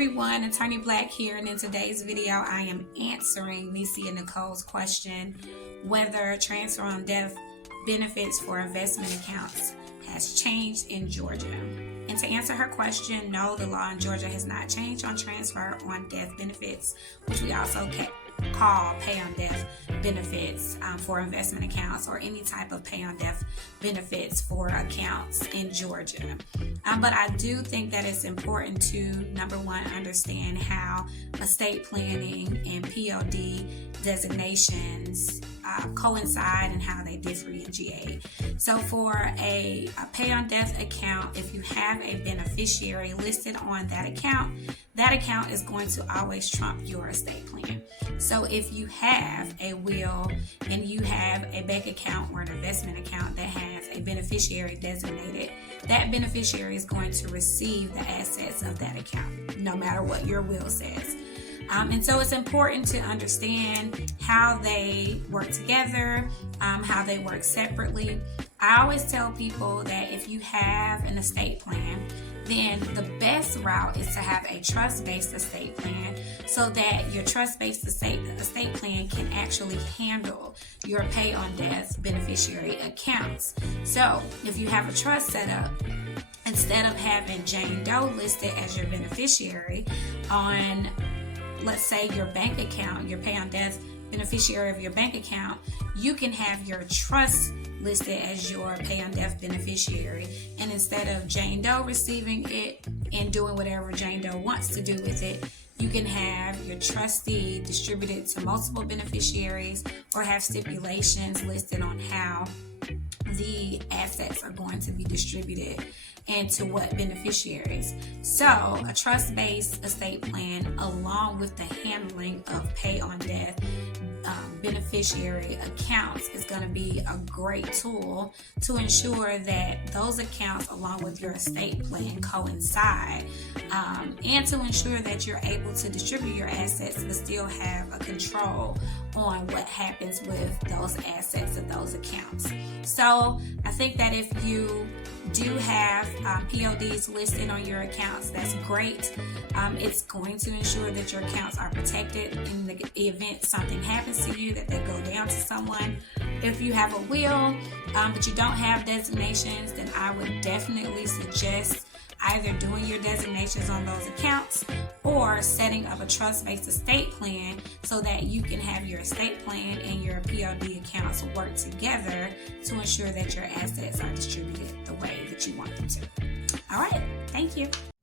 everyone, Attorney Black here, and in today's video I am answering Nisi and Nicole's question whether transfer on death benefits for investment accounts has changed in Georgia. And to answer her question, no, the law in Georgia has not changed on transfer on death benefits, which we also call pay on death benefits for investment accounts, or any type of pay on death benefits for accounts in Georgia. But I do think that it's important to, number one, understand how estate planning and POD designations coincide and how they differ in GA. So for a pay on death account, if you have a beneficiary listed on that account is going to always trump your estate plan. So if you have a will and you have a bank account or an investment account that has a beneficiary designated, that beneficiary is going to receive the assets of that account, no matter what your will says. And so it's important to understand how they work together, how they work separately. I always tell people that if you have an estate plan, then the best route is to have a trust-based estate plan, so that your trust-based estate plan can actually handle your pay on death beneficiary accounts. So if you have a trust set up, instead of having Jane Doe listed as your beneficiary on, let's say, your bank account, your pay on death beneficiary of your bank account, you can have your trust listed as your pay on death beneficiary. And instead of Jane Doe receiving it and doing whatever Jane Doe wants to do with it, you can have your trustee distributed to multiple beneficiaries, or have stipulations listed on how the assets are going to be distributed and to what beneficiaries. So a trust-based estate plan, along with the handling of pay on death beneficiary accounts, is going to be a great tool to ensure that those accounts, along with your estate plan, coincide, and to ensure that you're able to distribute your assets but still have a control on what happens with those assets of those accounts. So I think that if you do have PODs listed on your accounts, that's great. It's going to ensure that your accounts are protected in the event something happens to you, that they go down to someone. If you have a will but you don't have designations, then I would definitely suggest either doing your designations on those accounts or setting up a trust-based estate plan, so that you can have your estate plan and your POD accounts work together to ensure that your assets are distributed the way that you want them to. All right, thank you.